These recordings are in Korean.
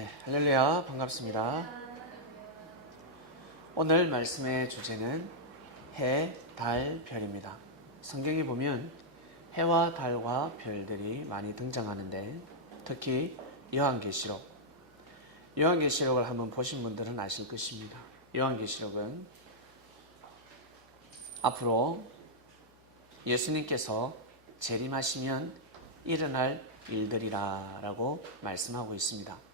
네, 할렐루야, 반갑습니다. 오늘 말씀의 주제는 해, 달, 별입니다. 성경에 보면 해와 달과 별들이 많이 등장하는데 특히 요한계시록을 한번 보신 분들은 아실 것입니다. 요한계시록은 앞으로 예수님께서 재림하시면 일어날 일들이라고 말씀하고 있습니다.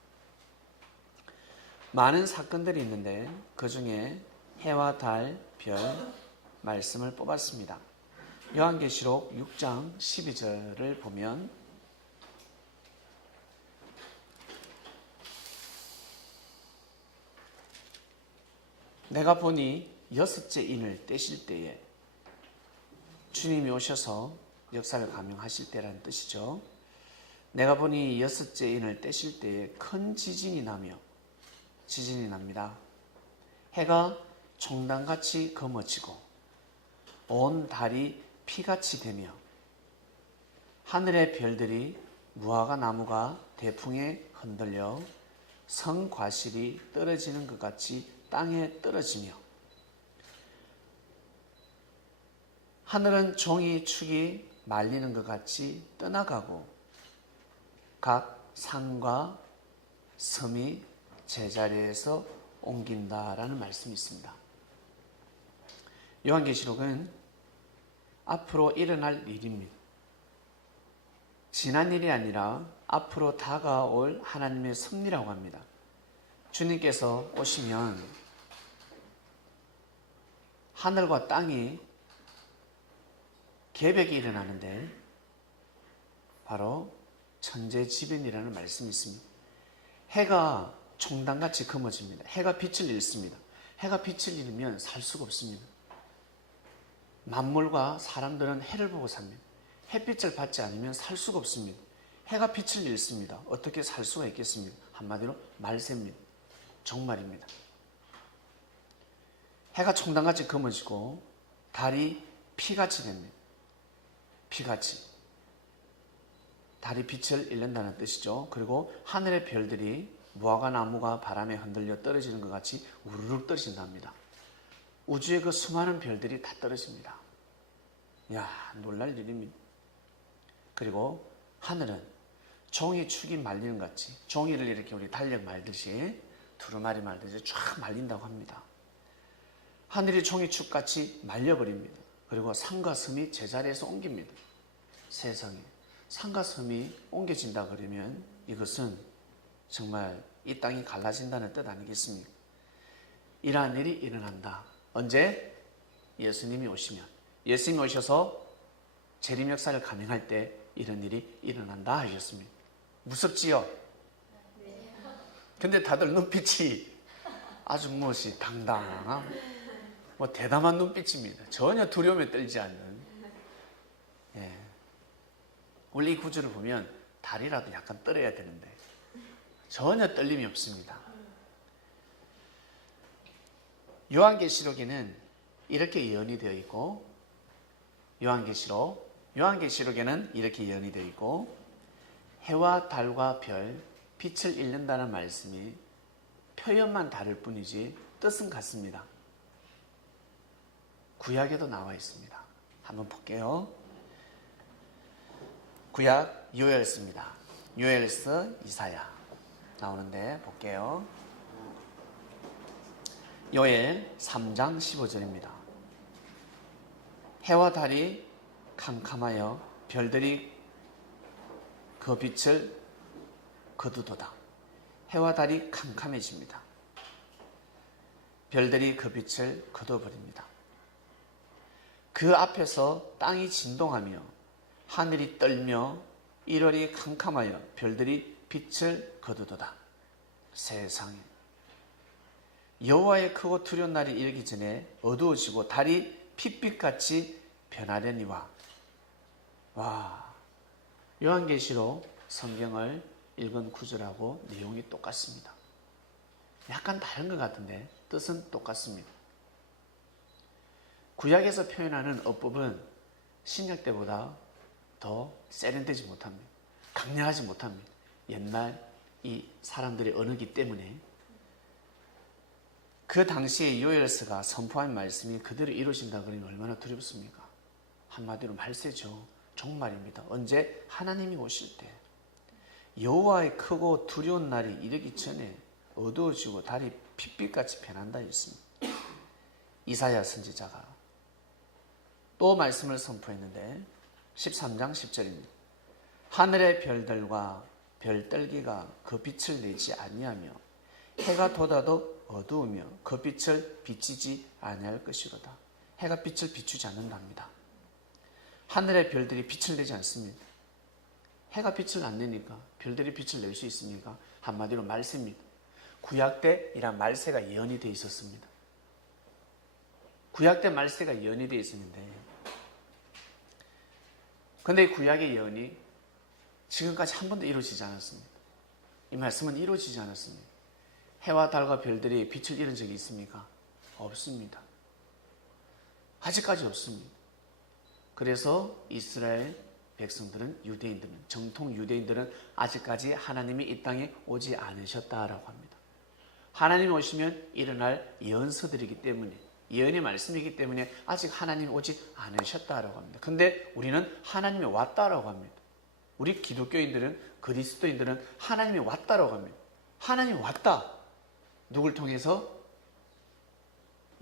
많은 사건들이 있는데 그 중에 해와 달, 별 말씀을 뽑았습니다. 요한계시록 6장 12절을 보면 내가 보니 여섯째 인을 떼실 때에 주님이 오셔서 역사를 감행하실 때라는 뜻이죠. 내가 보니 여섯째 인을 떼실 때에 큰 지진이 납니다. 해가 총단같이 검어지고 온 달이 피같이 되며 하늘의 별들이 무화과 나무가 대풍에 흔들려 성과실이 떨어지는 것 같이 땅에 떨어지며 하늘은 종이 축이 말리는 것 같이 떠나가고 각 산과 섬이 제자리에서 옮긴다라는 말씀이 있습니다. 요한계시록은 앞으로 일어날 일입니다. 지난 일이 아니라 앞으로 다가올 하나님의 섭리라고 합니다. 주님께서 오시면 하늘과 땅이 개벽이 일어나는데 바로 천재지변이라는 말씀이 있습니다. 해가 총단같이 검어집니다. 해가 빛을 잃습니다. 해가 빛을 잃으면 살 수가 없습니다. 만물과 사람들은 해를 보고 삽니다. 햇빛을 받지 않으면 살 수가 없습니다. 해가 빛을 잃습니다. 어떻게 살 수가 있겠습니까? 한마디로 말세입니다. 정말입니다. 해가 총단같이 검어지고 달이 피같이 됩니다. 피같이. 달이 빛을 잃는다는 뜻이죠. 그리고 하늘의 별들이 무화과 나무가 바람에 흔들려 떨어지는 것 같이 우르르 떨어진답니다. 우주의 그 수많은 별들이 다 떨어집니다. 이야, 놀랄 일입니다. 그리고 하늘은 종이 축이 말리는 것 같이, 종이를 이렇게 우리 달력 말듯이, 두루마리 말듯이 쫙 말린다고 합니다. 하늘이 종이 축같이 말려버립니다. 그리고 산과 섬이 제자리에서 옮깁니다. 세상에 산과 섬이 옮겨진다 그러면 이것은 정말 이 땅이 갈라진다는 뜻 아니겠습니까? 이러한 일이 일어난다. 언제? 예수님이 오시면. 예수님이 오셔서 재림 역사를 감행할 때 이런 일이 일어난다 하셨습니다. 무섭지요? 근데 다들 눈빛이 아주 무엇이 당당한 대담한 눈빛입니다. 전혀 두려움에 떨지 않는. 예. 원래 이 구절을 보면 달이라도 약간 떨어야 되는데 전혀 떨림이 없습니다. 요한계시록에는 이렇게 예언이 되어 있고, 요한계시록에는 이렇게 예언이 되어 있고, 해와 달과 별, 빛을 잃는다는 말씀이 표현만 다를 뿐이지 뜻은 같습니다. 구약에도 나와 있습니다. 한번 볼게요. 구약 요엘서입니다. 요엘서 이사야 나오는데 볼게요. 요엘 3장 15절입니다. 해와 달이 캄캄하여 별들이 그 빛을 거두도다. 해와 달이 캄캄해집니다. 별들이 그 빛을 거둬버립니다. 그 앞에서 땅이 진동하며 하늘이 떨며 1월이 캄캄하여 별들이 빛을 거두도다. 세상에 여호와의 크고 두려운 날이 이르기 전에 어두워지고 달이 핏빛같이 변하려니와. 와, 요한계시록 성경을 읽은 구절하고 내용이 똑같습니다. 약간 다른 것 같은데 뜻은 똑같습니다. 구약에서 표현하는 어법은 신약 때보다 더 세련되지 못합니다. 강렬하지 못합니다. 옛날 이 사람들의 언어기 때문에 그 당시에 요엘서가 선포한 말씀이 그대로 이루어진다 그러면 얼마나 두렵습니까? 한마디로 말세죠. 종말입니다. 언제? 하나님이 오실 때. 여호와의 크고 두려운 날이 이르기 전에 어두워지고 달이 핏빛같이 변한다 했습니다. 이사야 선지자가 또 말씀을 선포했는데 13장 10절입니다. 하늘의 별들과 별떨기가 그 빛을 내지 아니하며 해가 돋아도 어두우며 그 빛을 비치지 아니할 것이로다. 해가 빛을 비추지 않는답니다. 하늘의 별들이 빛을 내지 않습니다. 해가 빛을 안 내니까 별들이 빛을 낼 수 있습니까? 한마디로 말세입니다. 구약 때 이란 말세가 예언이 되어 있었습니다. 구약 때 말세가 예언이 되어 있었는데 그런데 구약의 예언이 지금까지 한 번도 이루어지지 않았습니다. 이 말씀은 이루어지지 않았습니다. 해와 달과 별들이 빛을 잃은 적이 있습니까? 없습니다. 아직까지 없습니다. 그래서 이스라엘 백성들은 유대인들은 정통 유대인들은 아직까지 하나님이 이 땅에 오지 않으셨다라고 합니다. 하나님이 오시면 일어날 예언서들이기 때문에 예언의 말씀이기 때문에 아직 하나님이 오지 않으셨다라고 합니다. 근데 우리는 하나님이 왔다라고 합니다. 우리 기독교인들은 그리스도인들은 하나님이 왔다라고 합니다. 하나님이 왔다. 누굴 통해서?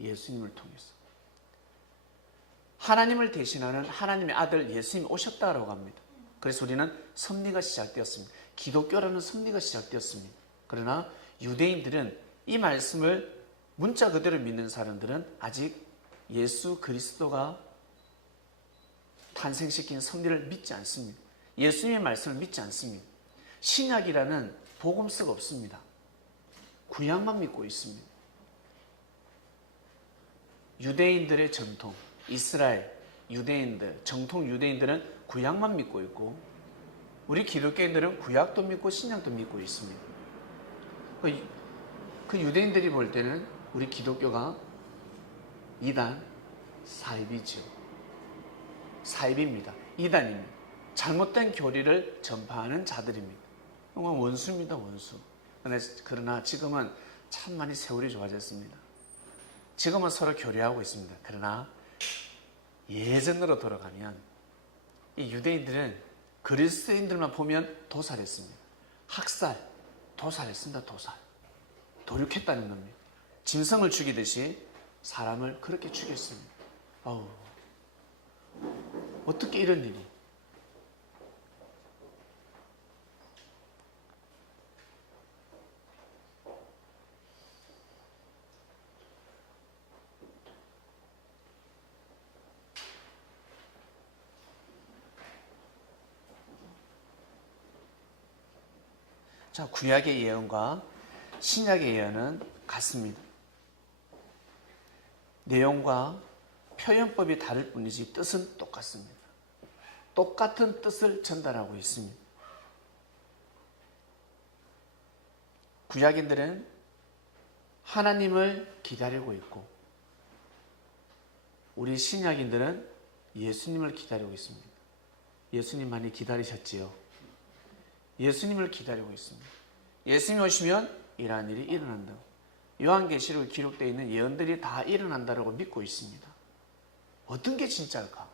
예수님을 통해서. 하나님을 대신하는 하나님의 아들 예수님이 오셨다라고 합니다. 그래서 우리는 섭리가 시작되었습니다. 기독교라는 섭리가 시작되었습니다. 그러나 유대인들은 이 말씀을 문자 그대로 믿는 사람들은 아직 예수 그리스도가 탄생시킨 섭리를 믿지 않습니다. 예수님의 말씀을 믿지 않습니다. 신약이라는 복음서가 없습니다. 구약만 믿고 있습니다. 유대인들의 전통, 이스라엘 유대인들, 정통 유대인들은 구약만 믿고 있고 우리 기독교인들은 구약도 믿고 신약도 믿고 있습니다. 그 유대인들이 볼 때는 우리 기독교가 이단, 사입이죠. 사입입니다. 이단입니다. 잘못된 교리를 전파하는 자들입니다. 원수입니다. 원수. 그러나 지금은 참 많이 세월이 좋아졌습니다. 지금은 서로 교류하고 있습니다. 그러나 예전으로 돌아가면 이 유대인들은 그리스도인들만 보면 도살했습니다. 학살, 도살했습니다. 도살. 도륙했다는 겁니다. 짐승을 죽이듯이 사람을 그렇게 죽였습니다. 어떻게 이런 일이? 자, 구약의 예언과 신약의 예언은 같습니다. 내용과 표현법이 다를 뿐이지 뜻은 똑같습니다. 똑같은 뜻을 전달하고 있습니다. 구약인들은 하나님을 기다리고 있고 우리 신약인들은 예수님을 기다리고 있습니다. 예수님 많이 기다리셨지요? 예수님을 기다리고 있습니다. 예수님이 오시면 이러한 일이 일어난다. 요한계시록에 기록되어 있는 예언들이 다 일어난다고 믿고 있습니다. 어떤 게 진짜일까?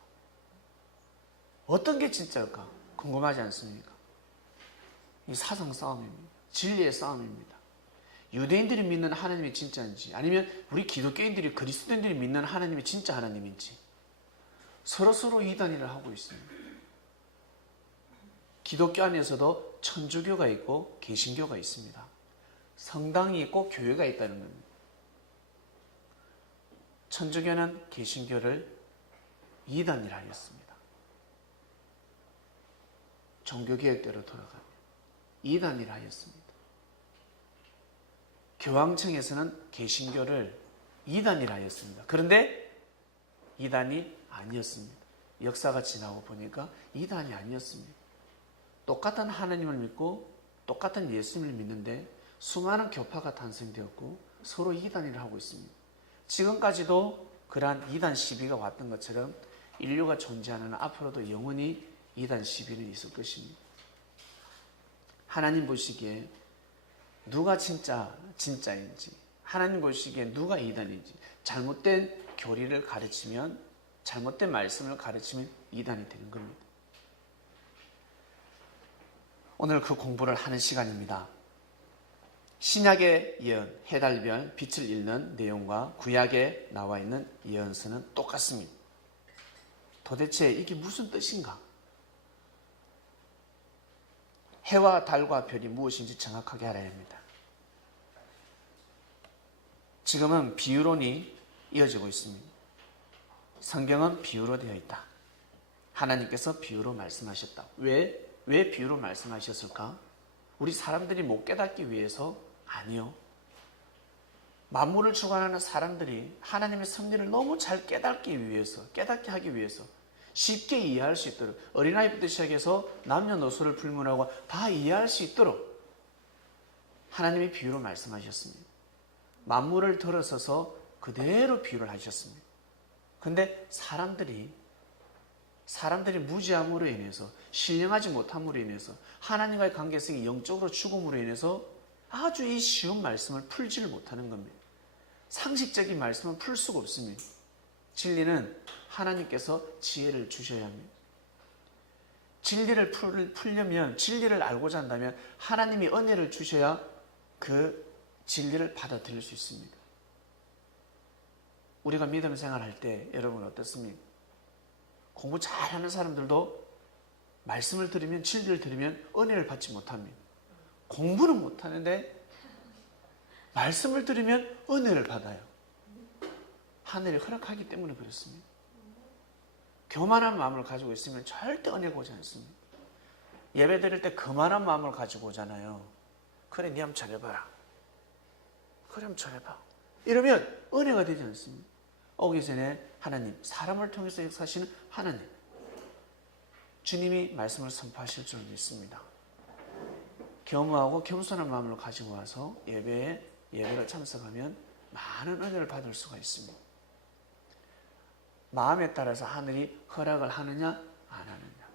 어떤 게 진짜일까? 궁금하지 않습니까? 이 사상 싸움입니다. 진리의 싸움입니다. 유대인들이 믿는 하나님이 진짜인지 아니면 우리 기독교인들이 그리스도인들이 믿는 하나님이 진짜 하나님인지 서로 이단일을 하고 있습니다. 기독교 안에서도 천주교가 있고 개신교가 있습니다. 성당이 있고 교회가 있다는 겁니다. 천주교는 개신교를 이단이라 하였습니다. 종교개혁대로 돌아가며 이단이라 하였습니다. 교황청에서는 개신교를 이단이라 하였습니다. 그런데 이단이 아니었습니다. 역사가 지나고 보니까 이단이 아니었습니다. 똑같은 하나님을 믿고 똑같은 예수님을 믿는데 수많은 교파가 탄생되었고 서로 이단을 하고 있습니다. 지금까지도 그러한 이단 시비가 왔던 것처럼 인류가 존재하는 앞으로도 영원히 이단 시비는 있을 것입니다. 하나님 보시기에 누가 진짜인지, 하나님 보시기에 누가 이단인지, 잘못된 교리를 가르치면, 잘못된 말씀을 가르치면 이단이 되는 겁니다. 오늘 그 공부를 하는 시간입니다. 신약의 예언, 해달별, 빛을 잃는 내용과 구약에 나와 있는 예언서는 똑같습니다. 도대체 이게 무슨 뜻인가? 해와 달과 별이 무엇인지 정확하게 알아야 합니다. 지금은 비유론이 이어지고 있습니다. 성경은 비유로 되어 있다. 하나님께서 비유로 말씀하셨다. 왜 비유로 말씀하셨을까? 우리 사람들이 못 깨닫기 위해서? 아니요. 만물을 주관하는 사람들이 하나님의 섭리를 너무 잘 깨닫게 하기 위해서, 쉽게 이해할 수 있도록, 어린아이부터 시작해서 남녀노소를 불문하고 다 이해할 수 있도록 하나님이 비유로 말씀하셨습니다. 만물을 들어서서 그대로 비유를 하셨습니다. 근데 사람들이 무지함으로 인해서, 신령하지 못함으로 인해서, 하나님과의 관계성이 영적으로 죽음으로 인해서 아주 이 쉬운 말씀을 풀지를 못하는 겁니다. 상식적인 말씀은 풀 수가 없습니다. 진리는 하나님께서 지혜를 주셔야 합니다. 진리를 풀려면, 진리를 알고자 한다면 하나님이 은혜를 주셔야 그 진리를 받아들일 수 있습니다. 우리가 믿음 생활할 때 여러분 어떻습니까? 공부 잘하는 사람들도 말씀을 들으면, 진리를 들으면 은혜를 받지 못합니다. 공부는 못하는데 말씀을 들으면 은혜를 받아요. 하늘이 허락하기 때문에 그렇습니다. 교만한 마음을 가지고 있으면 절대 은혜가 오지 않습니다. 예배 드릴 때 거만한 마음을 가지고 오잖아요. 그래, 니 한번 잘해봐라. 그래, 한번 잘해봐. 이러면 은혜가 되지 않습니다. 오기 전에 하나님, 사람을 통해서 역사하시는 하나님, 주님이 말씀을 선포하실 줄 믿습니다. 겸허하고 겸손한 마음을 가지고 와서 예배를 참석하면 많은 은혜를 받을 수가 있습니다. 마음에 따라서 하늘이 허락을 하느냐 안 하느냐.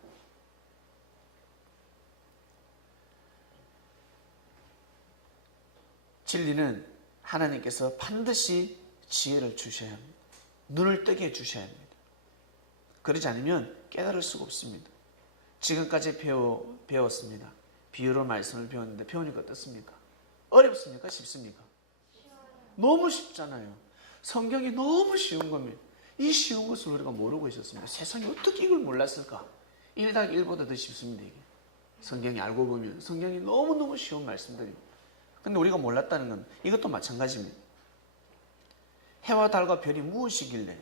진리는 하나님께서 반드시 지혜를 주셔야 합니다. 눈을 뜨게 해주셔야 합니다. 그러지 않으면 깨달을 수가 없습니다. 지금까지 배웠습니다. 비유로 말씀을 배웠는데 배우니까 어떻습니까? 어렵습니까? 쉽습니까? 너무 쉽잖아요. 성경이 너무 쉬운 겁니다. 이 쉬운 것을 우리가 모르고 있었습니다. 세상에 어떻게 이걸 몰랐을까? 1-1보다 더 쉽습니다. 이게. 성경이 알고 보면 성경이 너무너무 쉬운 말씀들입니다. 근데 우리가 몰랐다는 건 이것도 마찬가지입니다. 해와 달과 별이 무엇이길래?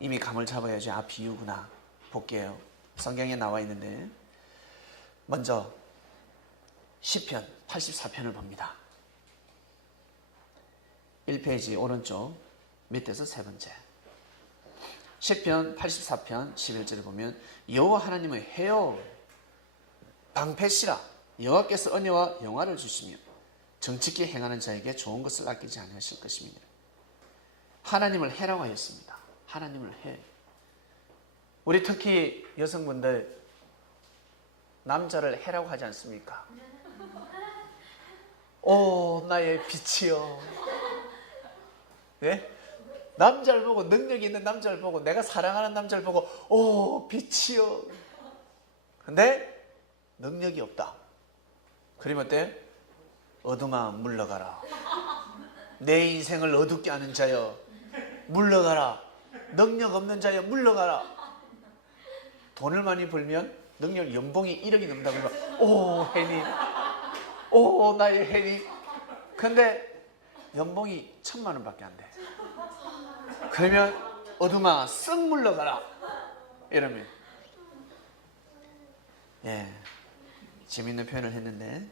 이미 감을 잡아야지. 아, 비유구나. 볼게요. 성경에 나와 있는데 먼저 시편 84편을 봅니다. 1페이지 오른쪽 밑에서 세 번째. 시편 84편 11절을 보면 여호와 하나님의 해요 방패시라. 여호와께서 은혜와 영화를 주시며 정직히 행하는 자에게 좋은 것을 아끼지 않으실 것입니다. 하나님을 해라고 하였습니다. 하나님을 해. 우리 특히 여성분들 남자를 해라고 하지 않습니까? 오, 나의 빛이여. 네? 남자를 보고, 능력이 있는 남자를 보고, 내가 사랑하는 남자를 보고, 오, 빛이여. 근데 능력이 없다. 그러면 어때? 어둠아 물러가라. 내 인생을 어둡게 하는 자여 물러가라. 능력 없는 자여 물러가라. 돈을 많이 벌면 능력 연봉이 1억이 넘는다 그러면 오, 해니. 오, 나의 해니. 근데 연봉이 1,000만 원밖에 안 돼. 그러면 어둠아 쓱 물러가라. 이러면 재밌는 표현을 했는데,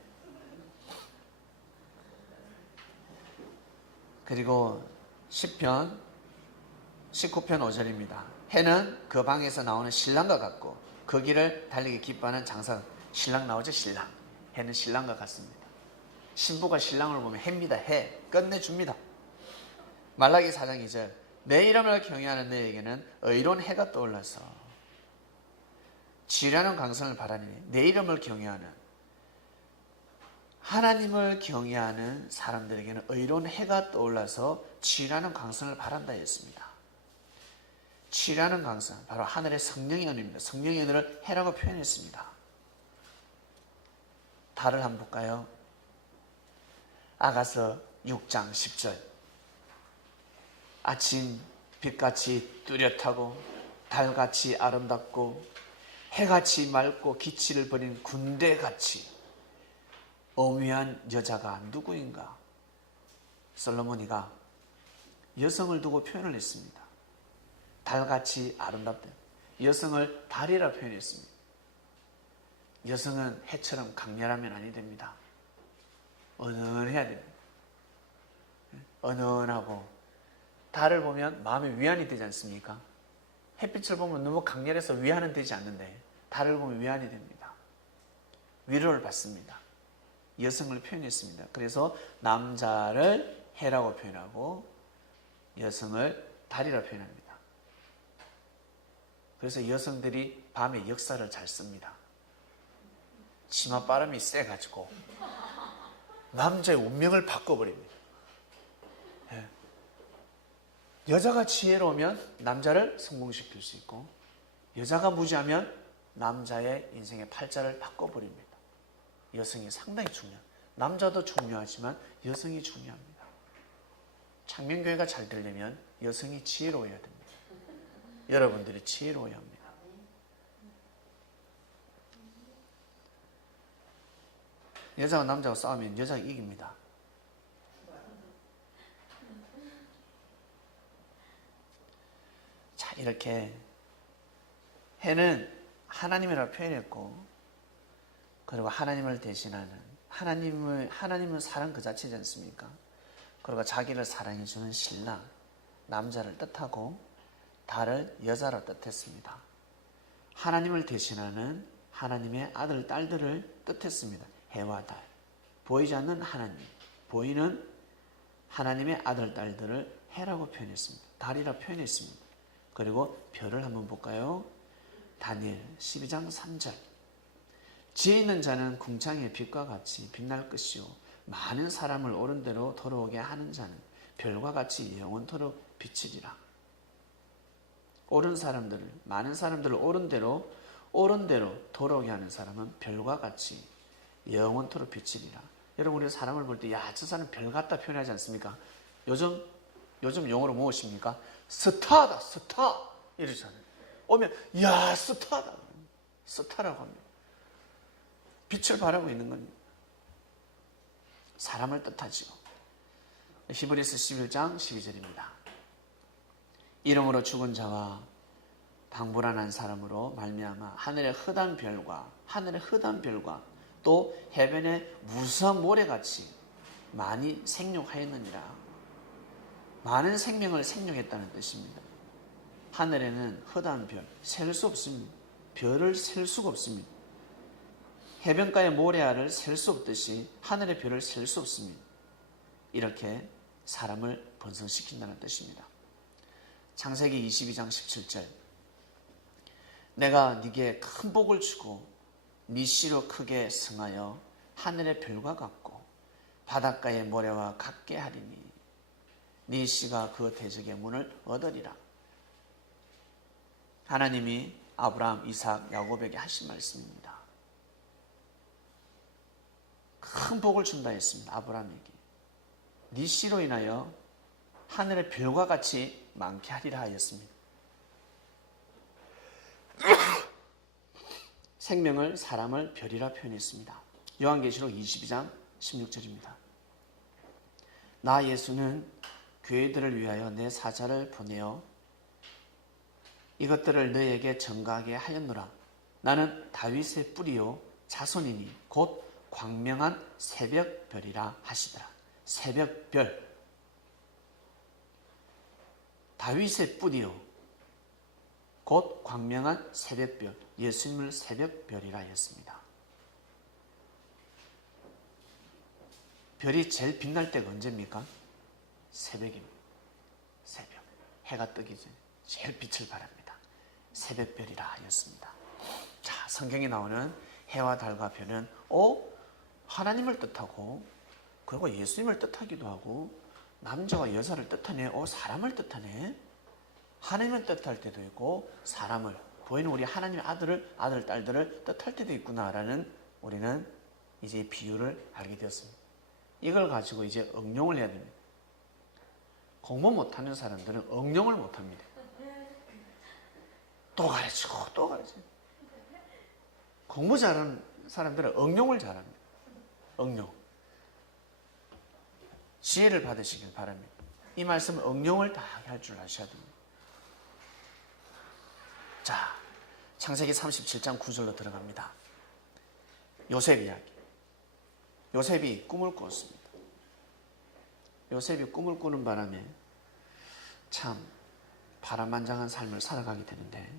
그리고 10편 19편 5절입니다. 해는 그 방에서 나오는 신랑과 같고 그 길을 달리기 기뻐하는 장사. 신랑 나오죠? 신랑. 해는 신랑과 같습니다. 신부가 신랑을 보면 해입니다. 해. 끝내줍니다. 말라기 4장 2절. 내 이름을 경외하는 너에게는 의로운 해가 떠올라서 지혜라는 강선을 바라니. 내 이름을 경외하는 하나님을 경외하는 사람들에게는 의로운 해가 떠올라서 치유하는 광선을 바란다 했습니다. 치유하는 광선, 바로 하늘의 성령의 은혜입니다. 성령의 은혜를 해라고 표현했습니다. 달을 한번 볼까요? 아가서 6장 10절. 아침 빛같이 뚜렷하고 달같이 아름답고 해같이 맑고 기치를 버린 군대같이 엄위한 여자가 누구인가? 솔로몬이가 여성을 두고 표현을 했습니다. 달같이 아름답다. 여성을 달이라 표현했습니다. 여성은 해처럼 강렬하면 아니 됩니다. 은은해야 됩니다. 은은하고 달을 보면 마음에 위안이 되지 않습니까? 햇빛을 보면 너무 강렬해서 위안은 되지 않는데 달을 보면 위안이 됩니다. 위로를 받습니다. 여성을 표현했습니다. 그래서 남자를 해라고 표현하고 여성을 달이라 표현합니다. 그래서 여성들이 밤에 역사를 잘 씁니다. 치맛바람이 세가지고 남자의 운명을 바꿔버립니다. 예. 여자가 지혜로우면 남자를 성공시킬 수 있고 여자가 무지하면 남자의 인생의 팔자를 바꿔버립니다. 여성이 상당히 중요합니다. 남자도 중요하지만 여성이 중요합니다. 창명교회가 잘 되려면 여성이 지혜로워야 됩니다. 여러분들이 지혜로워야 합니다. 여자가 남자가 싸우면 여자가 이깁니다. 자, 이렇게 해는 하나님이라고 표현했고, 그리고 하나님을 대신하는 하나님은 사랑 그 자체지 않습니까? 그리고 자기를 사랑해주는 신랑, 남자를 뜻하고 달을 여자로 뜻했습니다. 하나님을 대신하는 하나님의 아들, 딸들을 뜻했습니다. 해와 달, 보이지 않는 하나님, 보이는 하나님의 아들, 딸들을 해라고 표현했습니다. 달이라 표현했습니다. 그리고 별을 한번 볼까요? 다니엘 12장 3절. 지혜 있는 자는 궁창의 빛과 같이 빛날 것이요 많은 사람을 옳은 대로 돌아오게 하는 자는 별과 같이 영원토록 비치리라. 옳은 사람들을, 많은 사람들을 옳은 대로 돌아오게 하는 사람은 별과 같이 영원토록 비치리라. 여러분, 우리 사람을 볼 때 야, 저 사람 별 같다 표현하지 않습니까? 요즘 용어로 무엇입니까? 스타다, 스타 이러잖아요. 오면 야, 스타다, 스타라고 합니다. 빛을 발하고 있는 겁니다. 사람을 뜻하지요. 히브리서 11장 12절입니다. 이름으로 죽은 자와 방불안한 사람으로 말미암아 하늘의 흩은 별과 또 해변의 무수한 모래같이 많이 생육하였느니라. 많은 생명을 생육했다는 뜻입니다. 하늘에는 흩은 별, 셀 수 없습니다. 별을 셀 수가 없습니다. 해변가의 모래알을 셀 수 없듯이 하늘의 별을 셀 수 없습니다. 이렇게 사람을 번성시킨다는 뜻입니다. 창세기 22장 17절. 내가 네게 큰 복을 주고 네 씨로 크게 승하여 하늘의 별과 같고 바닷가의 모래와 같게 하리니 네 씨가 그 대적의 문을 얻으리라. 하나님이 아브라함, 이삭, 야곱에게 하신 말씀입니다. 큰 복을 준다 했습니다. 아브라함에게. 네 씨로 인하여 하늘의 별과 같이 많게 하리라 하였습니다. 생명을, 사람을 별이라 표현했습니다. 요한계시록 22장 16절입니다. 나 예수는 교회들을 위하여 내 사자를 보내어 이것들을 너에게 전가하게 하였노라. 나는 다윗의 뿌리요 자손이니 곧 광명한 새벽별이라 하시더라. 새벽별, 다윗의 뿌리요 곧 광명한 새벽별, 예수님을 새벽별이라 했습니다. 별이 제일 빛날 때가 언제입니까? 새벽입니다. 새벽, 해가 뜨기 전에 제일 빛을 발합니다. 새벽별이라 하였습니다. 자, 성경에 나오는 해와 달과 별은 하나님을 뜻하고 그리고 예수님을 뜻하기도 하고 남자와 여자를 뜻하네. 사람을 뜻하네. 하나님을 뜻할 때도 있고 사람을 보이는 우리 하나님의 아들 딸들을 뜻할 때도 있구나라는 우리는 이제 비유를 알게 되었습니다. 이걸 가지고 이제 응용을 해야 됩니다. 공부 못하는 사람들은 응용을 못합니다. 또 가르치고 또 가르치고. 공부 잘하는 사람들은 응용을 잘합니다. 응용. 지혜를 받으시길 바랍니다. 이 말씀은 응용을 다 할 줄 아셔야 됩니다. 자, 창세기 37장 9절로 들어갑니다. 요셉 이야기. 요셉이 꿈을 꿨습니다. 요셉이 꿈을 꾸는 바람에 참 파란만장한 삶을 살아가게 되는데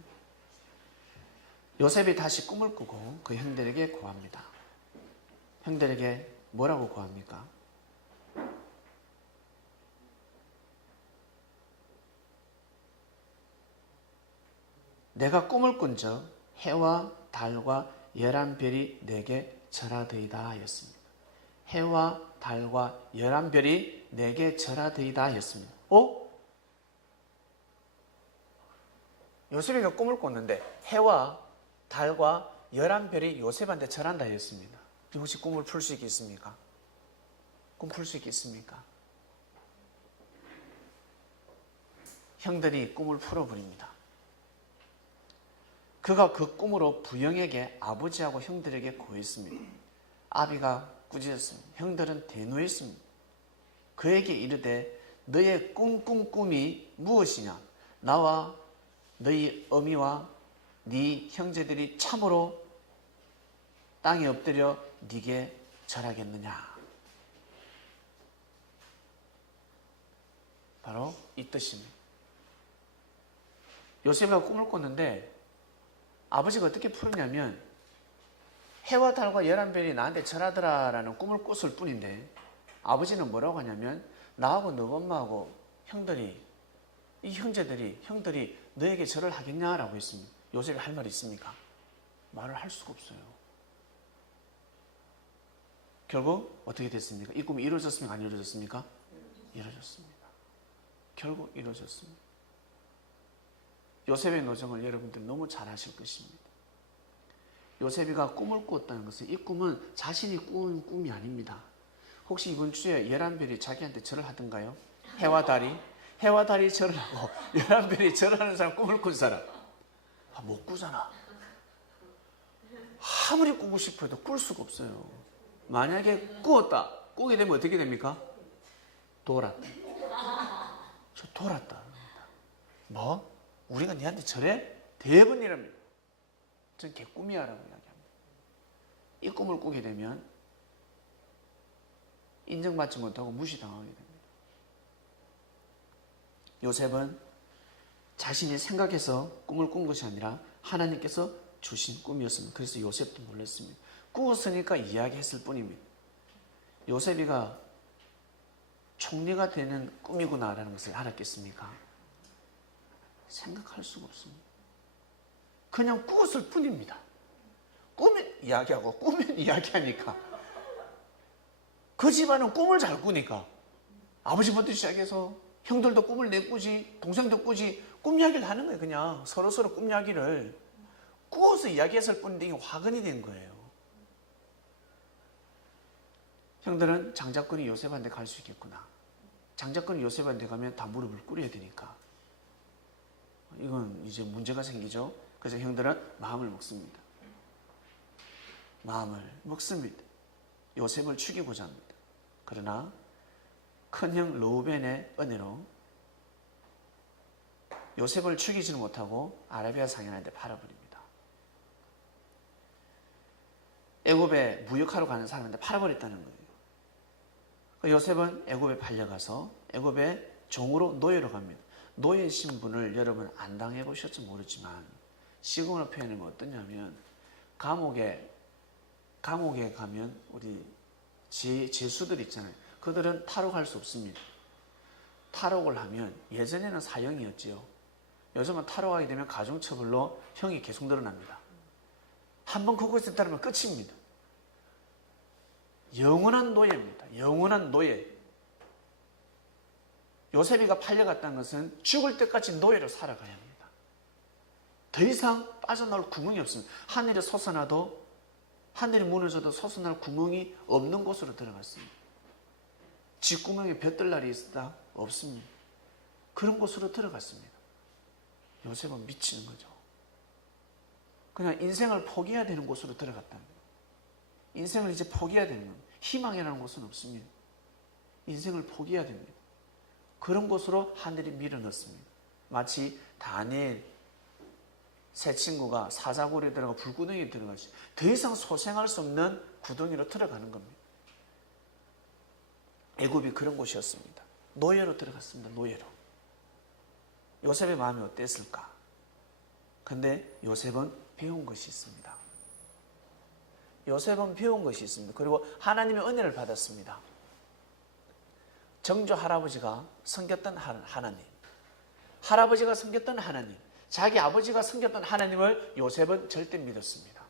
요셉이 다시 꿈을 꾸고 그 형들에게 고합니다. 형들에게 뭐라고 고합니까? 내가 꿈을 꾼 적 해와 달과 11별이 내게 절하되이다 하였습니다. 해와 달과 11별이 내게 절하되이다 하였습니다. 요셉이가 꿈을 꿨는데 해와 달과 11별이 요셉한테 절한다 했습니다. 혹시 꿈을 풀 수 있겠습니까? 꿈 풀 수 있겠습니까? 형들이 꿈을 풀어버립니다. 그가 그 꿈으로 부영에게 아버지하고 형들에게 고했습니다. 아비가 꾸짖었습니다. 형들은 대노했습니다. 그에게 이르되 너의 꿈이 무엇이냐? 나와 너희 어미와 네 형제들이 참으로 땅에 엎드려 네게 절하겠느냐? 바로 이 뜻입니다. 요셉이가 꿈을 꿨는데 아버지가 어떻게 풀었냐면 해와 달과 11별이 나한테 절하더라라는 꿈을 꿨을 뿐인데 아버지는 뭐라고 하냐면 나하고 너 엄마하고 형들이 너에게 절을 하겠냐라고 했습니다. 요셉이 할 말이 있습니까? 말을 할 수가 없어요. 결국 어떻게 됐습니까? 이 꿈이 이루어졌습니까? 안 이루어졌습니까? 이루어졌습니다. 결국 이루어졌습니다. 요셉의 노정을 여러분들 너무 잘 아실 것입니다. 요셉이가 꿈을 꾸었다는 것은 이 꿈은 자신이 꾸은 꿈이 아닙니다. 혹시 이번 주에 11별이 자기한테 절을 하던가요? 해와 달이 절을 하고 11별이 절을 하는 사람, 꿈을 꾼 사람 못 꾸잖아. 아무리 꾸고 싶어도 꿀 수가 없어요. 만약에 꾸게 되면 어떻게 됩니까? 돌았다. 저 돌았다. 뭐? 우리가 니한테 절해? 대부분이랍니다. 전 개꿈이야라고 이야기합니다. 이 꿈을 꾸게 되면 인정받지 못하고 무시당하게 됩니다. 요셉은 자신이 생각해서 꿈을 꾼 것이 아니라 하나님께서 주신 꿈이었습니다. 그래서 요셉도 놀랐습니다. 꾸었으니까 이야기했을 뿐입니다. 요셉이가 총리가 되는 꿈이구나라는 것을 알았겠습니까? 생각할 수가 없습니다. 그냥 꾸었을 뿐입니다. 꾸면 이야기하고 꾸면 이야기하니까 그 집안은 꿈을 잘 꾸니까 아버지부터 시작해서 형들도 꿈을 꾸지 동생도 꾸지 꿈 이야기를 하는 거예요. 그냥 서로 꿈 이야기를 꾸어서 이야기했을 뿐인데 이게 화근이 된 거예요. 형들은 장자권이 요셉한테 갈 수 있겠구나. 장자권이 요셉한테 가면 다 무릎을 꿇어야 되니까 이건 이제 문제가 생기죠. 그래서 형들은 마음을 먹습니다. 요셉을 죽이고자 합니다. 그러나 큰형 르우벤의 은혜로 요셉을 죽이지는 못하고 아라비아 상인한테 팔아버립니다. 애굽에 무역하러 가는 사람한테 팔아버렸다는 거예요. 요셉은 애굽에 팔려가서 애굽에 종으로 노예로 갑니다. 노예 신분을 여러분 안 당해보셨지 모르지만 시공으로 표현하면 어떠냐면 감옥에 가면 우리 죄수들 있잖아요. 그들은 탈옥할 수 없습니다. 탈옥을 하면 예전에는 사형이었지요. 요즘은 탈옥하게 되면 가중처벌로 형이 계속 늘어납니다. 한번 그곳에 따르면 끝입니다. 영원한 노예입니다. 영원한 노예. 요셉이가 팔려갔다는 것은 죽을 때까지 노예로 살아가야 합니다. 더 이상 빠져나올 구멍이 없습니다. 하늘이 솟아나도, 하늘이 무너져도 솟아날 구멍이 없는 곳으로 들어갔습니다. 쥐구멍에 볕들날이 있다? 없습니다. 그런 곳으로 들어갔습니다. 요셉은 미치는 거죠. 그냥 인생을 포기해야 되는 곳으로 들어갔답니다. 인생을 이제 포기해야 되는 겁니다. 희망이라는 곳은 없습니다. 인생을 포기해야 됩니다. 그런 곳으로 하늘이 밀어넣습니다. 마치 다니엘 세 친구가 사자굴에 들어가 불구덩이에 들어가시, 더 이상 소생할 수 없는 구덩이로 들어가는 겁니다. 애굽이 그런 곳이었습니다. 노예로 들어갔습니다. 노예로. 요셉의 마음이 어땠을까? 근데 요셉은 배운 것이 있습니다. 요셉은 배운 것이 있습니다. 그리고 하나님의 은혜를 받았습니다. 정조 할아버지가 섬겼던 하나님, 할아버지가 섬겼던 하나님, 자기 아버지가 섬겼던 하나님을 요셉은 절대 믿었습니다.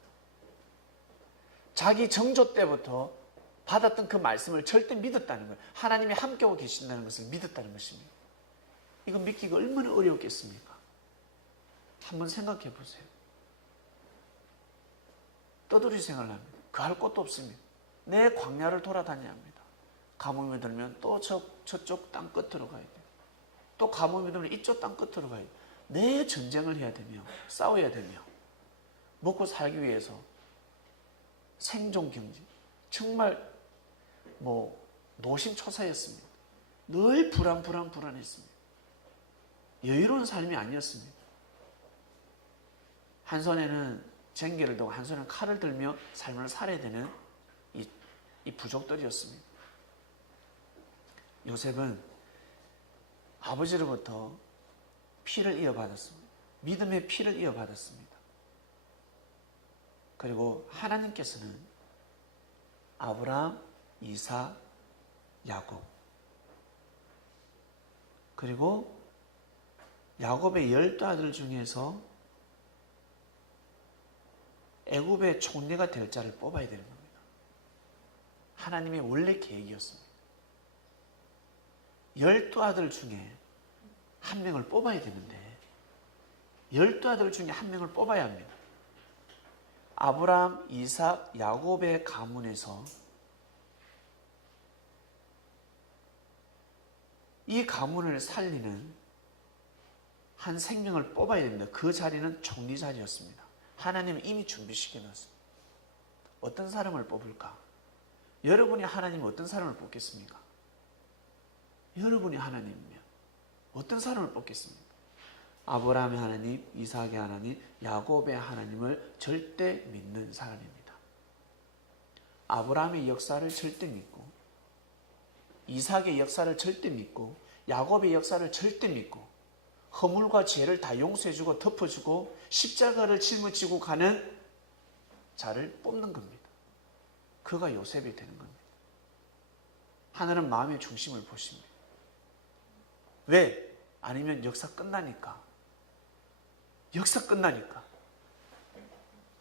자기 정조 때부터 받았던 그 말씀을 절대 믿었다는 거예요. 하나님이 함께하고 계신다는 것을 믿었다는 것입니다. 이거 믿기가 얼마나 어려웠겠습니까? 한번 생각해 보세요. 떠돌이 생활을 합니다. 그 할 것도 없습니다. 내 광야를 돌아다녀야 합니다. 가뭄이 들면 또 저쪽 땅 끝으로 가야 돼요. 또 가뭄이 들면 이쪽 땅 끝으로 가야 돼요. 내 전쟁을 해야 되며 싸워야 되며 먹고 살기 위해서 생존 경제, 정말 노심초사였습니다. 늘 불안했습니다. 여유로운 삶이 아니었습니다. 한 손에는 쟁기를 들고 한 손에는 칼을 들며 삶을 살아야 되는 이 부족들이었습니다. 요셉은 아버지로부터 피를 이어받았습니다. 믿음의 피를 이어받았습니다. 그리고 하나님께서는 아브라함, 이삭, 야곱, 그리고 야곱의 12아들 중에서 애굽의 총리가 될 자를 뽑아야 되는 겁니다. 하나님의 원래 계획이었습니다. 12아들 중에 한 명을 뽑아야 되는데 12아들 중에 한 명을 뽑아야 합니다. 아브라함, 이삭, 야곱의 가문에서 이 가문을 살리는 한 생명을 뽑아야 됩니다. 그 자리는 총리 자리였습니다. 하나님은 이미 준비시켜놨습니다. 어떤 사람을 뽑을까? 여러분이 하나님은 어떤 사람을 뽑겠습니까? 여러분이 하나님이면 어떤 사람을 뽑겠습니까? 아브라함의 하나님, 이삭의 하나님, 야곱의 하나님을 절대 믿는 사람입니다. 아브라함의 역사를 절대 믿고, 이삭의 역사를 절대 믿고, 야곱의 역사를 절대 믿고, 허물과 죄를 다 용서해주고 덮어주고 십자가를 짊어지고 가는 자를 뽑는 겁니다. 그가 요셉이 되는 겁니다. 하늘은 마음의 중심을 보십니다. 왜? 아니면 역사 끝나니까. 역사 끝나니까.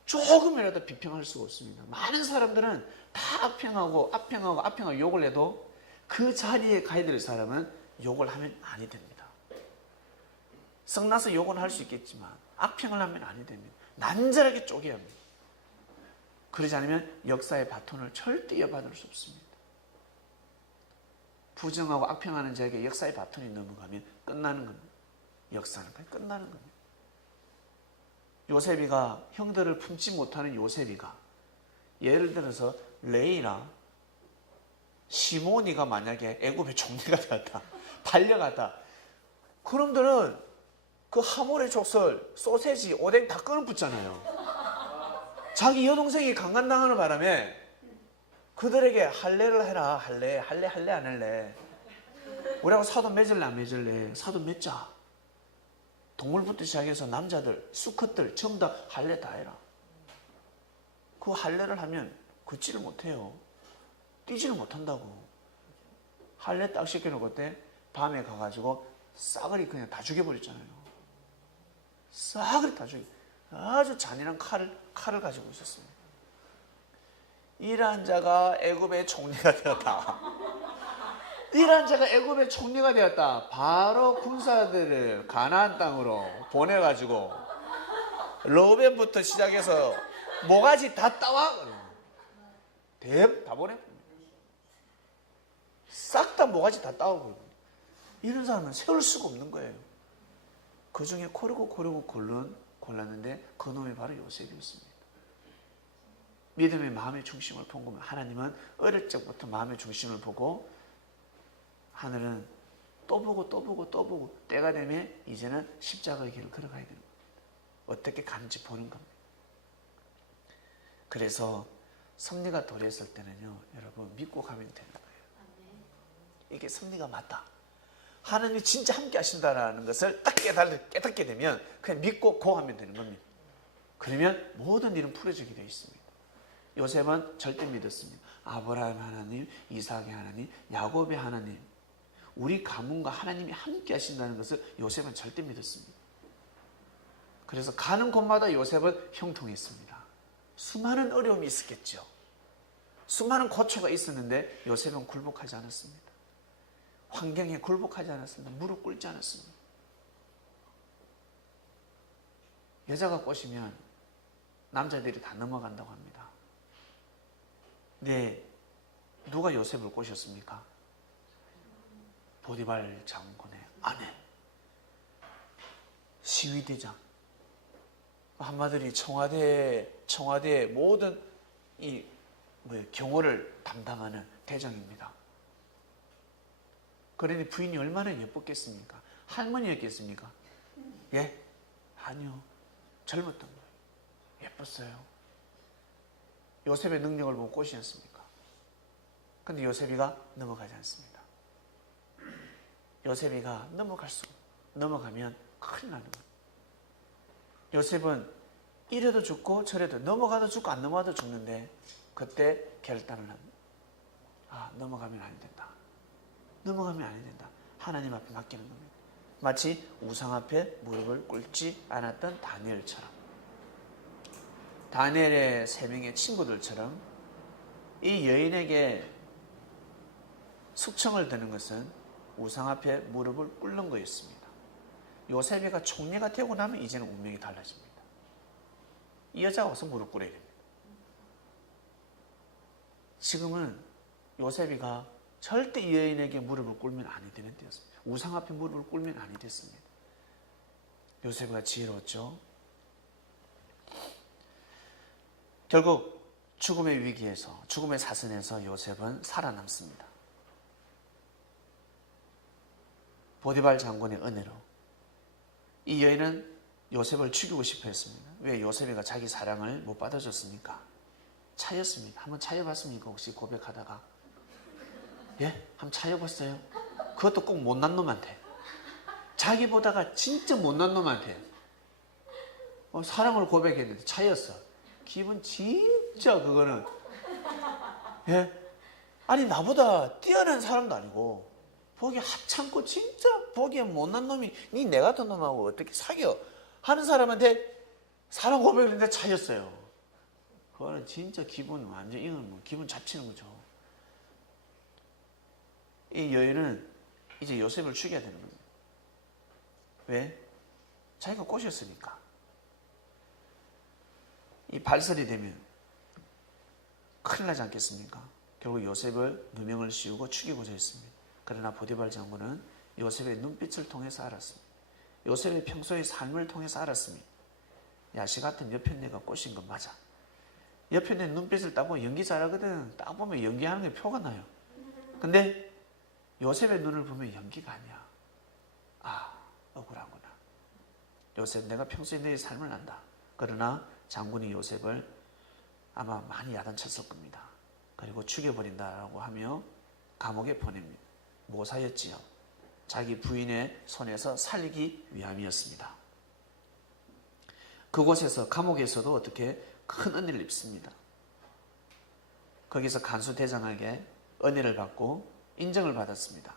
조금이라도 비평할 수가 없습니다. 많은 사람들은 다 악평하고 욕을 해도 그 자리에 가야 될 사람은 욕을 하면 아니 됩니다. 성나서 욕은 할 수 있겠지만 악평을 하면 아니 됩니다. 난절하게 쪼개야 합니다. 그러지 않으면 역사의 바톤을 절대 이어받을 수 없습니다. 부정하고 악평하는 자에게 역사의 바톤이 넘어가면 끝나는 겁니다. 역사는 끝나는 겁니다. 요셉이가 형들을 품지 못하는 요셉이가 예를 들어서 레이나 시몬이가 만약에 애굽의 총리가 되었다, 팔려갔다, 그놈들은 그 하모레 족설, 소세지, 오뎅 다 끊어붙잖아요. 자기 여동생이 강간당하는 바람에 그들에게 할례를 해라. 할례 안 할래? 우리하고 사돈 맺을래 안 맺을래? 사돈 맺자. 동물부터 시작해서 남자들, 수컷들 전부 다 할례 다 해라. 그 할례를 하면 걷지를 못해요. 뛰지를 못한다고. 할례 딱 시켜놓고 때 밤에 가가지고 싸그리 그냥 다 죽여버렸잖아요. 싸그리 다 죽여. 아주 잔인한 칼을 가지고 있었습니다. 이러한 자가 애굽의 총리가 되었다. 이러한 자가 애굽의 총리가 되었다. 바로 군사들을 가나안 땅으로 보내가지고 러벤부터 시작해서 모가지 다 따와. 다 보내. 싹 다 모가지 다 따오고. 이런 사람은 세울 수가 없는 거예요. 그 중에 고르고 골랐는데 그 놈이 바로 요셉이었습니다. 믿음의 마음의 중심을 본 거면 하나님은 어릴 적부터 마음의 중심을 보고 하늘은 또 보고 때가 되면 이제는 십자가의 길을 걸어가야 되는 겁니다. 어떻게 가는지 보는 겁니다. 그래서 섭리가 도래했을 때는요, 여러분 믿고 가면 되는 거예요. 이게 섭리가 맞다. 하나님이 진짜 함께 하신다는 것을 딱 깨닫게 되면 그냥 믿고 고하면 되는 겁니다. 그러면 모든 일은 풀어지게 되어 있습니다. 요셉은 절대 믿었습니다. 아브라함 하나님, 이삭의 하나님, 야곱의 하나님, 우리 가문과 하나님이 함께 하신다는 것을 요셉은 절대 믿었습니다. 그래서 가는 곳마다 요셉은 형통했습니다. 수많은 어려움이 있었겠죠. 수많은 고초가 있었는데 요셉은 굴복하지 않았습니다. 환경에 굴복하지 않았습니다. 무릎 꿇지 않았습니다. 여자가 꼬시면 남자들이 다 넘어간다고 합니다. 네, 누가 요셉을 꼬셨습니까? 보디발 장군의 아내, 시위대장, 한마디로 청와대의 모든 경호를 담당하는 대장입니다. 그러니 부인이 얼마나 예뻤겠습니까? 할머니였겠습니까? 예? 아니요. 젊었던 거예요. 예뻤어요. 요셉의 능력을 보고 꼬시였습니까? 근데 요셉이가 넘어가지 않습니다. 요셉이가 넘어가면 큰일 나는 거예요. 요셉은 이래도 죽고 저래도 넘어가도 죽고 안 넘어가도 죽는데 그때 결단을 합니다. 넘어가면 안 된다. 넘어가면 안 된다. 하나님 앞에 맡기는 겁니다. 마치 우상 앞에 무릎을 꿇지 않았던 다니엘처럼, 다니엘의 3명의 친구들처럼 이 여인에게 숙청을 드는 것은 우상 앞에 무릎을 꿇는 거였습니다. 요셉이가 총리가 되고 나면 이제는 운명이 달라집니다. 이 여자가 와서 무릎 꿇어야 됩니다. 지금은 요셉이가 절대 이 여인에게 무릎을 꿇으면 아니 되는 때였습니다. 우상 앞에 무릎을 꿇으면 아니 됐습니다. 요셉이가 지혜로웠죠. 결국 죽음의 위기에서, 죽음의 사선에서 요셉은 살아남습니다. 보디발 장군의 은혜로 이 여인은 요셉을 죽이고 싶어 했습니다. 왜? 요셉이가 자기 사랑을 못 받아줬습니까? 차였습니다. 한번 차여봤습니까? 혹시 고백하다가? 예? 한번 차여봤어요? 그것도 꼭 못난 놈한테, 자기보다가 진짜 못난 놈한테 사랑을 고백했는데 차였어. 기분 진짜 그거는, 예? 아니 나보다 뛰어난 사람도 아니고 보기에 하찮고 진짜 보기에 못난 놈이 니 내 같은 놈하고 어떻게 사겨 하는 사람한테 사랑 고백을 했는데 차였어요. 그거는 진짜 기분 완전 이건 기분 잡치는 거죠. 이 여인은 이제 요셉을 죽여야 되는 겁니다. 왜? 자기가 꼬셨으니까. 이 발설이 되면 큰일 나지 않겠습니까? 결국 요셉을 누명을 씌우고 죽이고자 했습니다. 그러나 보디발 장군은 요셉의 눈빛을 통해서 알았습니다. 요셉의 평소의 삶을 통해서 알았습니다. 야시 같은 여편 내가 꼬신 건 맞아. 여편 내 눈빛을 딱 보면 연기 잘하거든. 딱 보면 연기하는 게 표가 나요. 근데 요셉의 눈을 보면 연기가 아니야. 억울하구나. 요셉, 내가 평소에 내 삶을 안다. 그러나 장군이 요셉을 아마 많이 야단쳤을 겁니다. 그리고 죽여버린다라고 하며 감옥에 보냅니다. 모사였지요. 자기 부인의 손에서 살리기 위함이었습니다. 그곳에서, 감옥에서도 어떻게 큰 은혜를 입습니다. 거기서 간수대장에게 은혜를 받고 인정을 받았습니다.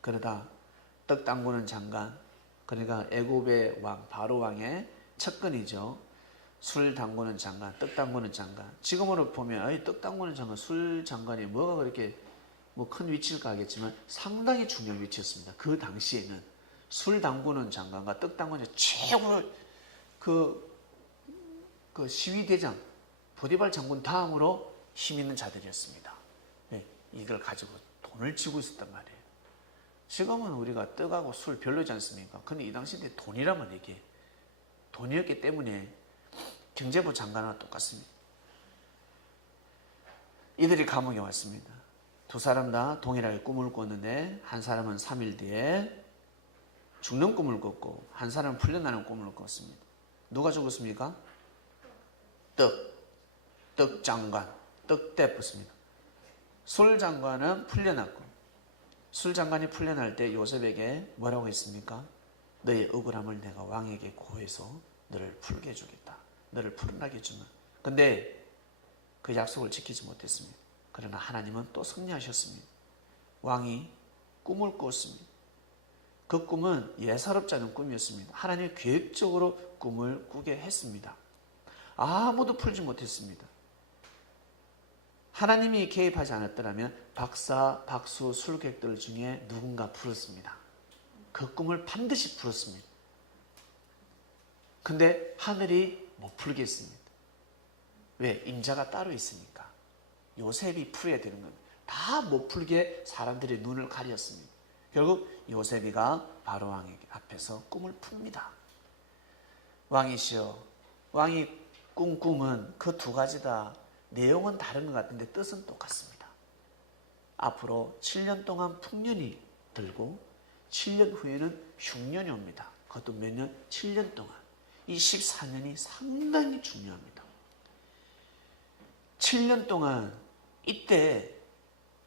그러다 떡 담그는 장관, 그러니까 애굽의 왕 바로 왕의 측근이죠. 술 담그는 장관, 떡 담그는 장관. 지금으로 보면 떡 담그는 장관, 술 장관이 뭐가 그렇게 뭐 큰 위치일까 하겠지만 상당히 중요한 위치였습니다. 그 당시에는 술 담그는 장관과 떡 담그는 최고로 그 시위대장 보디발 장군 다음으로 힘 있는 자들이었습니다. 네, 이걸 가지고 돈을 쥐고 있었단 말이에요. 지금은 우리가 떡하고 술 별로지 않습니까? 근데 이 당시 때 돈이라면 이게 돈이었기 때문에 경제부 장관과 똑같습니다. 이들이 감옥에 왔습니다. 두 사람 다 동일하게 꿈을 꿨는데 한 사람은 3일 뒤에 죽는 꿈을 꿨고 한 사람은 풀려나는 꿈을 꿨습니다. 누가 죽었습니까? 떡 장관, 떡대포입니다. 술 장관은 풀려났고 술 장관이 풀려날 때 요셉에게 뭐라고 했습니까? 너의 억울함을 내가 왕에게 고해서 너를 풀게 해주겠다. 너를 풀어나게 해주마. 근데 그 약속을 지키지 못했습니다. 그러나 하나님은 또 승리하셨습니다. 왕이 꿈을 꿨습니다. 그 꿈은 예사롭지 않은 꿈이었습니다. 하나님이 계획적으로 꿈을 꾸게 했습니다. 아무도 풀지 못했습니다. 하나님이 개입하지 않았더라면 박사, 박수, 술객들 중에 누군가 풀었습니다. 그 꿈을 반드시 풀었습니다. 근데 하늘이 못 풀게 했습니다. 왜? 임자가 따로 있으니까. 요셉이 풀어야 되는 겁니다. 다 못 풀게 사람들의 눈을 가렸습니다. 결국 요셉이가 바로 왕 앞에서 꿈을 풉니다. 왕이시여, 왕이 꾼 꿈은 그 두 가지다. 내용은 다른 것 같은데 뜻은 똑같습니다. 앞으로 7년 동안 풍년이 들고 7년 후에는 흉년이 옵니다. 그것도 몇 년? 7년 동안. 이 14년이 상당히 중요합니다. 7년 동안 이때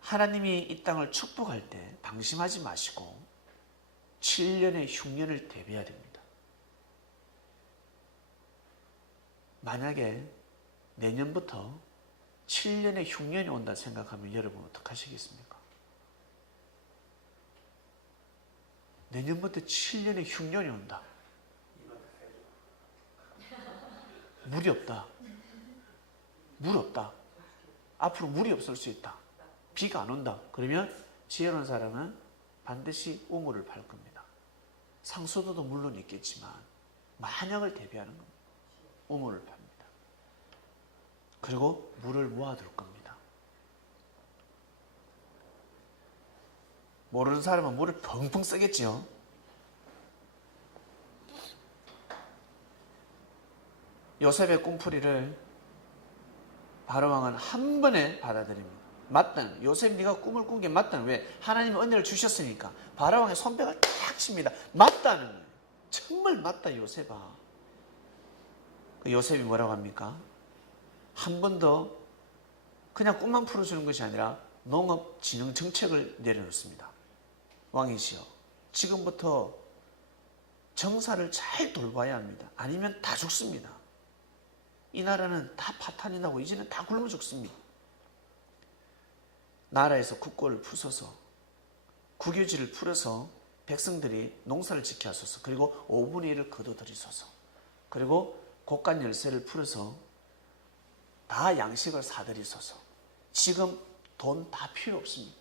하나님이 이 땅을 축복할 때 방심하지 마시고 7년의 흉년을 대비해야 됩니다. 만약에 내년부터 7년의 흉년이 온다 생각하면 여러분 어떡하시겠습니까? 내년부터 7년의 흉년이 온다. 물이 없다. 물 없다. 앞으로 물이 없을 수 있다. 비가 안 온다. 그러면 지혜로운 사람은 반드시 우물을 팔 겁니다. 상수도도 물론 있겠지만 만약을 대비하는 겁니다. 우물을 팝니다. 그리고 물을 모아둘 겁니다. 모르는 사람은 물을 펑펑 쓰겠지요. 요셉의 꿈풀이를 바로왕은 한 번에 받아들입니다. 맞다는, 요셉 네가 꿈을 꾼 게 맞다는. 왜? 하나님이 은혜를 주셨으니까. 바로왕의 손뼉을 탁 칩니다. 맞다는 거예요. 정말 맞다 요셉아. 요셉이 뭐라고 합니까? 한 번 더 그냥 꿈만 풀어주는 것이 아니라 농업진흥 정책을 내려놓습니다. 왕이시여, 지금부터 정사를 잘 돌봐야 합니다. 아니면 다 죽습니다. 이 나라는 다 파탄이 나고 이제는 다 굶어 죽습니다. 나라에서 국고를 부숴서 국유지를 풀어서 백성들이 농사를 지켜 하소서. 그리고 5분의 1을 거둬들이소서. 그리고 곡간 열쇠를 풀어서 다 양식을 사들이소서. 지금 돈 다 필요 없습니다.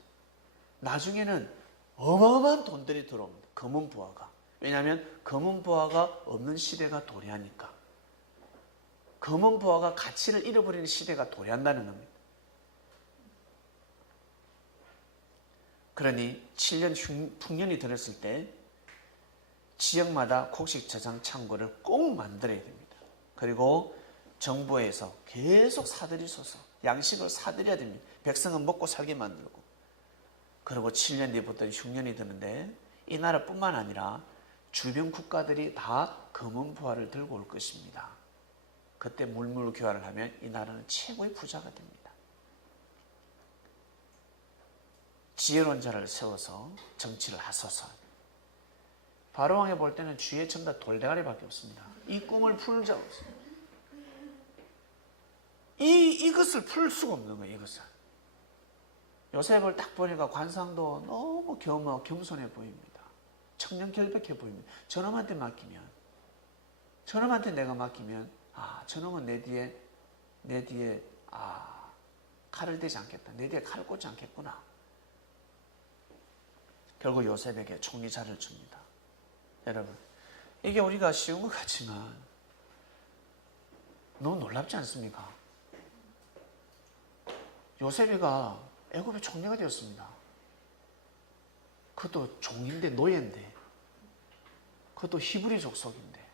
나중에는 어마어마한 돈들이 들어옵니다. 검은 부화가. 왜냐하면 검은 부화가 없는 시대가 도래하니까. 검은 부화가 가치를 잃어버리는 시대가 도래한다는 겁니다. 그러니 7년 풍년이 들었을 때 지역마다 곡식 저장 창고를 꼭 만들어야 됩니다. 그리고 정부에서 계속 사들이소서. 양식을 사들여야 됩니다. 백성은 먹고 살게 만들고. 그리고 7년 뒤부터 흉년이 드는데 이 나라뿐만 아니라 주변 국가들이 다 검은 부화를 들고 올 것입니다. 그때 물물 교환을 하면 이 나라는 최고의 부자가 됩니다. 지혜로운 자를 세워서 정치를 하소서. 바로왕이 볼 때는 쥐의 첨다 돌대가리밖에 없습니다. 이 꿈을 풀 자 없습니다. 이것을 풀 수가 없는 거예요. 이것을. 요셉을 딱 보니까 관상도 너무 겸손해 보입니다. 청렴결백해 보입니다. 저놈한테 맡기면, 저놈한테 내가 맡기면 저놈은 내 뒤에 칼을 대지 않겠다. 내 뒤에 칼을 꽂지 않겠구나. 결국 요셉에게 총리자를 줍니다. 여러분, 이게 우리가 쉬운 것 같지만 너무 놀랍지 않습니까? 요셉이가 애굽의 총리가 되었습니다. 그것도 종인데, 노예인데, 그것도 히브리 족속인데,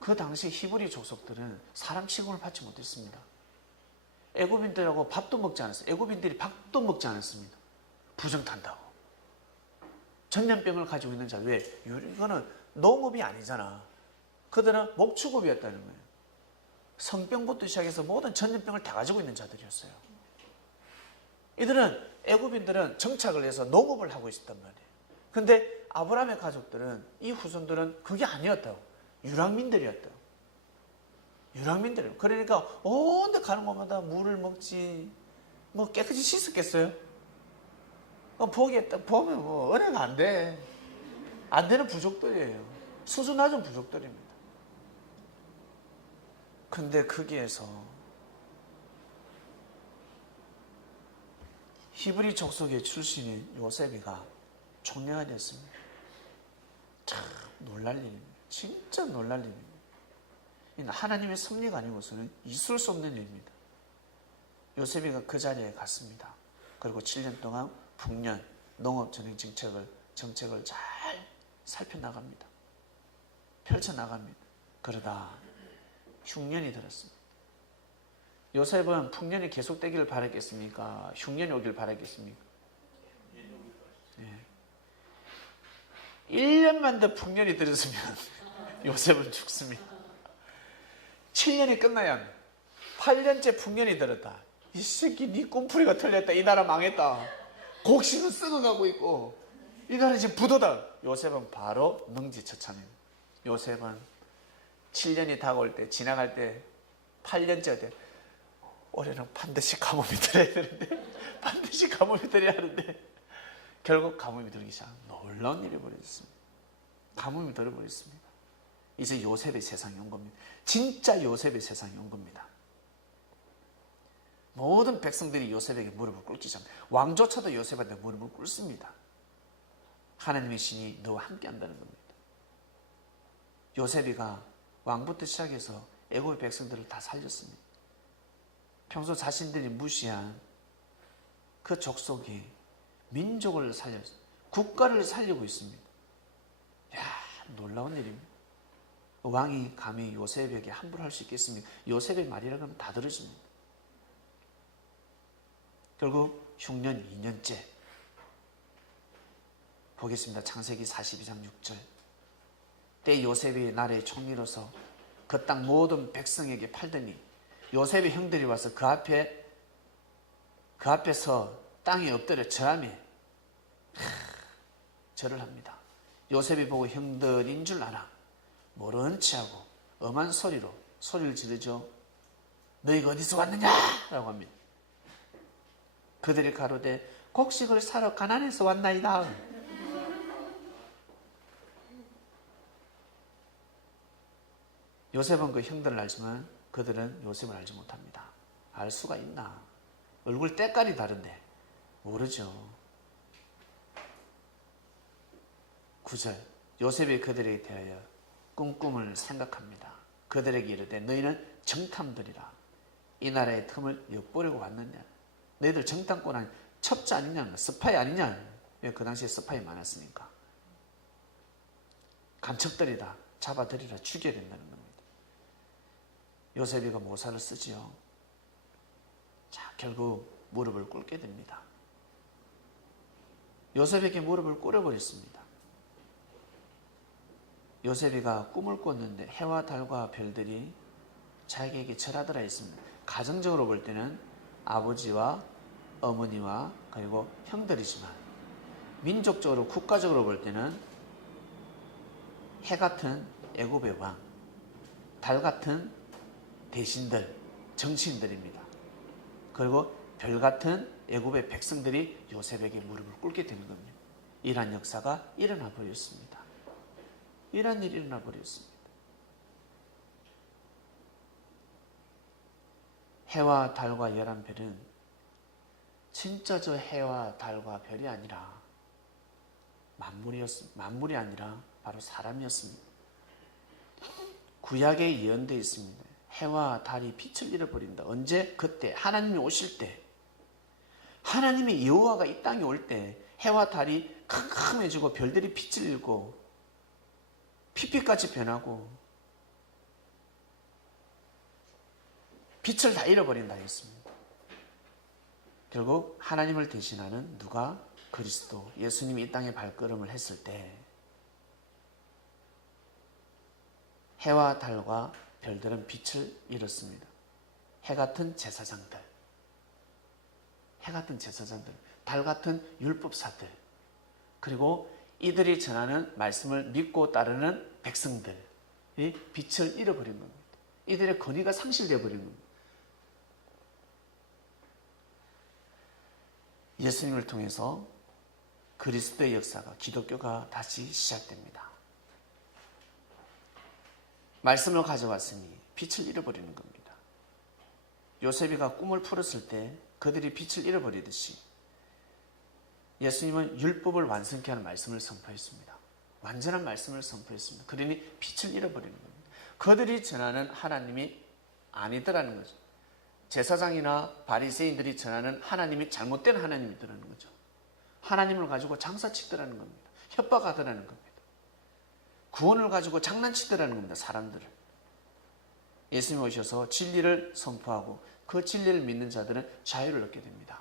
그 당시 히브리 족속들은 사람 취급을 받지 못했습니다. 애굽인들하고 밥도 먹지 않았어요. 애굽인들이 밥도 먹지 않았습니다. 부정탄다고. 전염병을 가지고 있는 자. 왜? 이거는 농업이 아니잖아. 그들은 목축업이었다는 거예요. 성병부터 시작해서 모든 전염병을 다 가지고 있는 자들이었어요. 이들은, 애굽인들은 정착을 해서 농업을 하고 있었단 말이에요. 근데 아브라함의 가족들은, 이 후손들은 그게 아니었다고. 유랑민들이었다고. 유랑민들. 그러니까 온데 가는 곳마다 물을 먹지, 뭐 깨끗이 씻었겠어요? 보면 뭐 은혜가 안 돼. 안 되는 부족들이에요. 수준 낮은 부족들입니다. 근데 거기에서 히브리 족속의 출신인 요셉이가 총리가 됐습니다. 참 놀랄 일입니다. 진짜 놀랄 일입니다. 하나님의 섭리가 아니고서는 있을 수 없는 일입니다. 요셉이가 그 자리에 갔습니다. 그리고 7년 동안 풍년, 농업전쟁 정책을 잘 살펴나갑니다. 펼쳐나갑니다. 그러다 흉년이 들었습니다. 요셉은 풍년이 계속되기를 바랐겠습니까? 흉년이 오기를 바랐겠습니까? 1년만 더 풍년이 들었으면 요셉은 죽습니다. 7년이 끝나야 합니다. 8년째 풍년이 들었다. 이 새끼 네 꿈풀이가 틀렸다. 이 나라 망했다. 곡식은 썩어가고 있고 이 나라 지금 부도다. 요셉은 바로 능지처참입니다. 요셉은 7년이 다가올 때, 지나갈 때, 8년째 때 올해는 반드시 가뭄이 들어야 되는데, 반드시 가뭄이 들어야 하는데, 결국 가뭄이 들기 시작. 놀라운 일이 벌어졌습니다. 가뭄이 들어버렸습니다. 이제 요셉의 세상이 온 겁니다. 진짜 요셉의 세상이 온 겁니다. 모든 백성들이 요셉에게 무릎을 꿇기 시작합니다. 왕조차도 요셉한테 무릎을 꿇습니다. 하나님의 신이 너와 함께 한다는 겁니다. 요셉이가 왕부터 시작해서 애굽의 백성들을 다 살렸습니다. 평소 자신들이 무시한 그 족속이 민족을 살렸습니다. 국가를 살리고 있습니다. 놀라운 일입니다. 왕이 감히 요셉에게 함부로 할 수 있겠습니까? 요셉의 말이라고 하면 다 들어집니다. 결국 흉년 2년째 보겠습니다. 창세기 42장 6절. 때 요셉이 나라의 총리로서 그 땅 모든 백성에게 팔더니 요셉의 형들이 와서 그 앞에서 땅에 엎드려 절하며 절을 합니다. 요셉이 보고 형들인 줄 알아 모른 체하고 엄한 소리를 지르죠. 너희가 어디서 왔느냐? 라고 합니다. 그들이 가로되 곡식을 사러 가나안에서 왔나이다. 요셉은 그 형들을 알지만 그들은 요셉을 알지 못합니다. 알 수가 있나? 얼굴 때깔이 다른데 모르죠. 9절. 요셉이 그들에게 대하여 꿈을 생각합니다. 그들에게 이르되 너희는 정탐들이라. 이 나라의 틈을 엿보려고 왔느냐? 너희들 정탐꾼 아니 첩자 아니냐? 스파이 아니냐? 왜 그 당시에 스파이 많았으니까. 간첩들이다. 잡아들이라. 죽여야 된다는 겁니다. 요셉이가 모사를 쓰지요. 자, 결국 무릎을 꿇게 됩니다. 요셉에게 무릎을 꿇어버렸습니다. 요셉이가 꿈을 꿨는데 해와 달과 별들이 자기에게 절하더라 했습니다. 가정적으로 볼 때는 아버지와 어머니와 그리고 형들이지만 민족적으로 국가적으로 볼 때는 해 같은 애굽의 왕, 달 같은 대신들, 정치인들입니다. 그리고 별 같은 애굽의 백성들이 요셉에게 무릎을 꿇게 되는 겁니다. 이러한 역사가 일어나 버렸습니다. 이러한 일이 일어나 버렸습니다. 해와 달과 11별은 진짜 저 해와 달과 별이 아니라 만물이 아니라 바로 사람이었습니다. 구약에 예언되어 있습니다. 해와 달이 빛을 잃어버린다. 언제? 그때 하나님이 오실 때, 하나님의 여호와가 이 땅에 올 때 해와 달이 캄캄해지고 별들이 빛을 잃고 피피같이 변하고 빛을 다 잃어버린다 했습니다. 결국 하나님을 대신하는 누가? 그리스도 예수님이 이 땅에 발걸음을 했을 때 해와 달과 별들은 빛을 잃었습니다. 해 같은 제사장들, 달 같은 율법사들, 그리고 이들이 전하는 말씀을 믿고 따르는 백성들이 빛을 잃어버린 겁니다. 이들의 권위가 상실되어 버린 겁니다. 예수님을 통해서 그리스도의 역사가, 기독교가 다시 시작됩니다. 말씀을 가져왔으니 빛을 잃어버리는 겁니다. 요셉이가 꿈을 풀었을 때 그들이 빛을 잃어버리듯이 예수님은 율법을 완성케 하는 말씀을 선포했습니다. 완전한 말씀을 선포했습니다. 그러니 빛을 잃어버리는 겁니다. 그들이 전하는 하나님이 아니더라는 거죠. 제사장이나 바리새인들이 전하는 하나님이 잘못된 하나님이더라는 거죠. 하나님을 가지고 장사치더라는 겁니다. 협박하더라는 겁니다. 구원을 가지고 장난치더라는 겁니다. 사람들을. 예수님이 오셔서 진리를 선포하고 그 진리를 믿는 자들은 자유를 얻게 됩니다.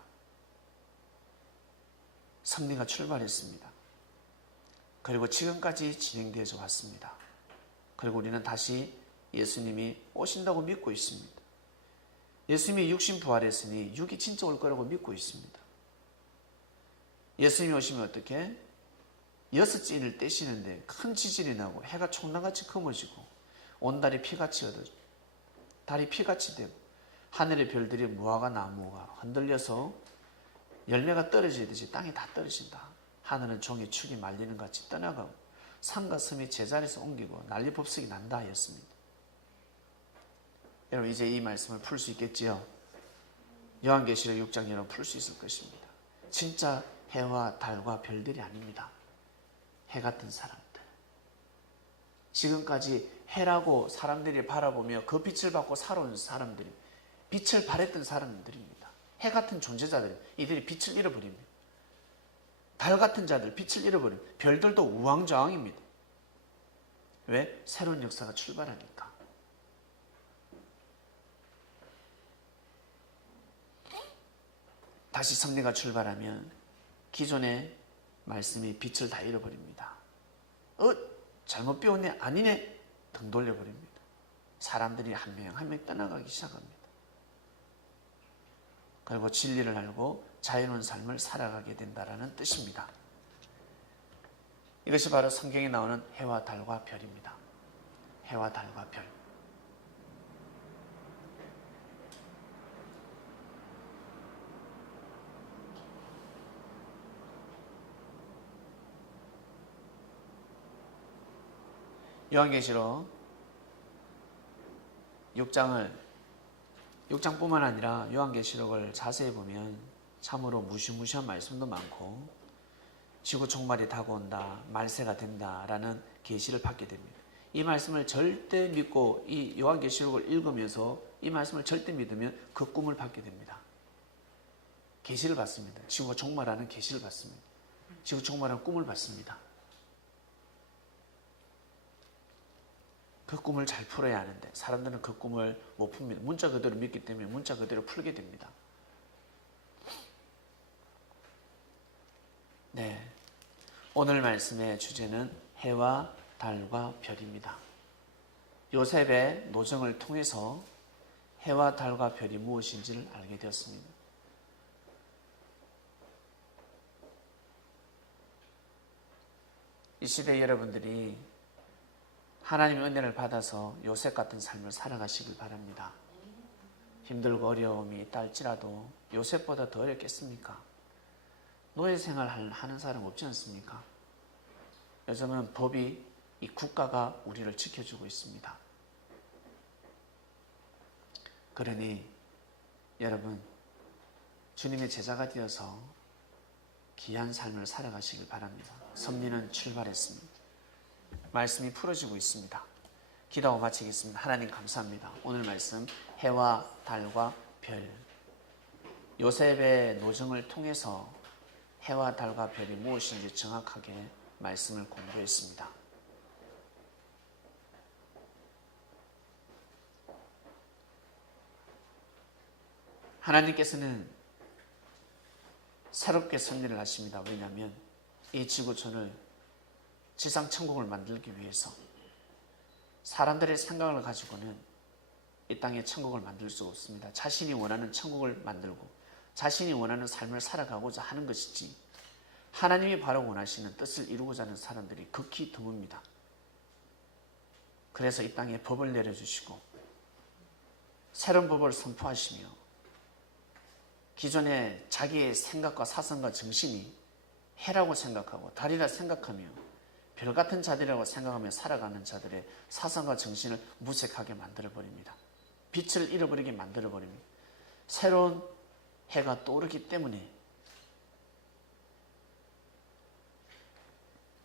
섭리가 출발했습니다. 그리고 지금까지 진행되어져 왔습니다. 그리고 우리는 다시 예수님이 오신다고 믿고 있습니다. 예수님이 육신 부활했으니 육이 진짜 올 거라고 믿고 있습니다. 예수님이 오시면 어떻게? 6째인을 떼시는데 큰 지진이 나고 해가 총나같이 검어지고 온 달이 피같이 얻어지고 달이 피같이 되고 하늘의 별들이 무화과 나무가 흔들려서 열매가 떨어지듯이 땅에 다 떨어진다. 하늘은 종의 축이 말리는 같이 떠나가고 산과 섬이 제자리에서 옮기고 난리법석이 난다 하였습니다. 여러분 이제 이 말씀을 풀 수 있겠지요? 요한계시록 6장 여러분 풀 수 있을 것입니다. 진짜 해와 달과 별들이 아닙니다. 해 같은 사람들. 지금까지 해라고 사람들이 바라보며 그 빛을 받고 살아온 사람들이 빛을 발했던 사람들입니다. 해 같은 존재자들, 이들이 빛을 잃어버립니다. 달 같은 자들, 빛을 잃어버립니다. 별들도 우왕좌왕입니다. 왜? 새로운 역사가 출발하니까. 다시 섭리가 출발하면 기존의 말씀이 빛을 다 잃어버립니다. 잘못 배웠네? 아니네? 등 돌려버립니다. 사람들이 한 명 한 명 떠나가기 시작합니다. 그리고 진리를 알고 자유로운 삶을 살아가게 된다는 뜻입니다. 이것이 바로 성경에 나오는 해와 달과 별입니다. 해와 달과 별. 요한계시록 6장뿐만 아니라 요한계시록을 자세히 보면 참으로 무시무시한 말씀도 많고 지구 종말이 다가온다, 말세가 된다라는 계시를 받게 됩니다. 이 말씀을 절대 믿고 이 요한계시록을 읽으면서 이 말씀을 절대 믿으면 그 꿈을 받게 됩니다. 계시를 받습니다. 지구가 종말하는 계시를 받습니다. 지구 종말하는 꿈을 받습니다. 그 꿈을 잘 풀어야 하는데 사람들은 그 꿈을 못 풉니다. 문자 그대로 믿기 때문에 문자 그대로 풀게 됩니다. 네, 오늘 말씀의 주제는 해와 달과 별입니다. 요셉의 노정을 통해서 해와 달과 별이 무엇인지를 알게 되었습니다. 이 시대 여러분들이 하나님의 은혜를 받아서 요셉 같은 삶을 살아가시길 바랍니다. 힘들고 어려움이 있달지라도 요셉보다 더 어렵겠습니까? 노예 생활 하는 사람 없지 않습니까? 요즘은 법이, 이 국가가 우리를 지켜주고 있습니다. 그러니 여러분, 주님의 제자가 되어서 귀한 삶을 살아가시길 바랍니다. 섭리는 출발했습니다. 말씀이 풀어지고 있습니다. 기도하고 마치겠습니다. 하나님 감사합니다. 오늘 말씀 해와 달과 별, 요셉의 노정을 통해서 해와 달과 별이 무엇인지 정확하게 말씀을 공부했습니다. 하나님께서는 새롭게 섭리를 하십니다. 왜냐하면 이 지구촌을 지상 천국을 만들기 위해서 사람들의 생각을 가지고는 이 땅에 천국을 만들 수가 없습니다. 자신이 원하는 천국을 만들고 자신이 원하는 삶을 살아가고자 하는 것이지 하나님이 바로 원하시는 뜻을 이루고자 하는 사람들이 극히 드뭅니다. 그래서 이 땅에 법을 내려주시고 새로운 법을 선포하시며 기존의 자기의 생각과 사상과 정신이 해라고 생각하고 달이라 생각하며 별 같은 자들이라고 생각하며 살아가는 자들의 사상과 정신을 무색하게 만들어버립니다. 빛을 잃어버리게 만들어버립니다. 새로운 해가 떠오르기 때문에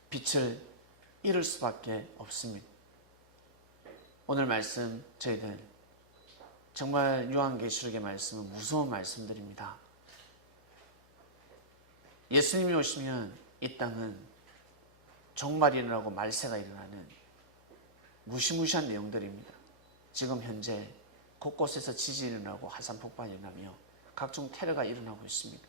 빛을 잃을 수밖에 없습니다. 오늘 말씀 저희들 정말 요한계시록의 말씀은 무서운 말씀들입니다. 예수님이 오시면 이 땅은 종말이 일어나고 말세가 일어나는 무시무시한 내용들입니다. 지금 현재 곳곳에서 지진이 일어나고 화산 폭발이 일어나며 각종 테러가 일어나고 있습니다.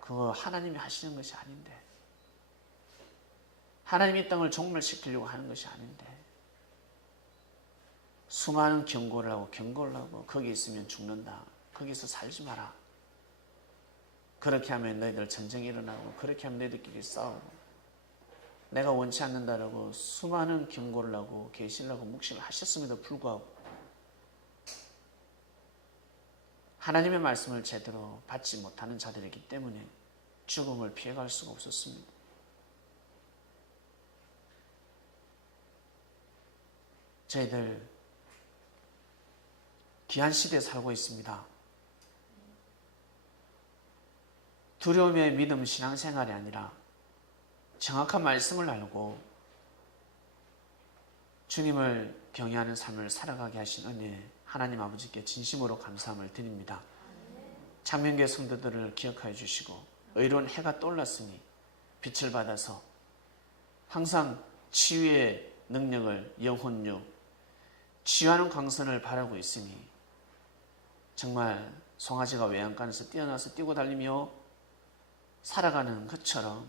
그거 하나님이 하시는 것이 아닌데, 하나님이 이 땅을 종말시키려고 하는 것이 아닌데, 수많은 경고를 하고 거기 있으면 죽는다, 거기서 살지 마라, 그렇게 하면 너희들 전쟁이 일어나고 그렇게 하면 너희들끼리 싸우고 내가 원치 않는다라고 수많은 경고를 하고 계시를 하고 묵시를 하셨음에도 불구하고 하나님의 말씀을 제대로 받지 못하는 자들이기 때문에 죽음을 피해갈 수가 없었습니다. 저희들 귀한 시대에 살고 있습니다. 두려움의 믿음 신앙생활이 아니라 정확한 말씀을 알고 주님을 경외하는 삶을 살아가게 하신 은혜에 하나님 아버지께 진심으로 감사함을 드립니다. 창명교회 성도들을 기억하여 주시고 의로운 해가 떠올랐으니 빛을 받아서 항상 치유의 능력을 영혼력, 치유하는 광선을 바라고 있으니 정말 송아지가 외양간에서 뛰어나서 뛰고 달리며 살아가는 것처럼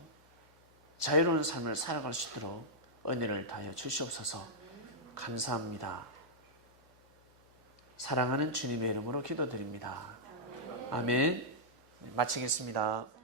자유로운 삶을 살아갈 수 있도록 은혜를 다하여 주시옵소서. 감사합니다. 사랑하는 주님의 이름으로 기도드립니다. 아멘. 마치겠습니다.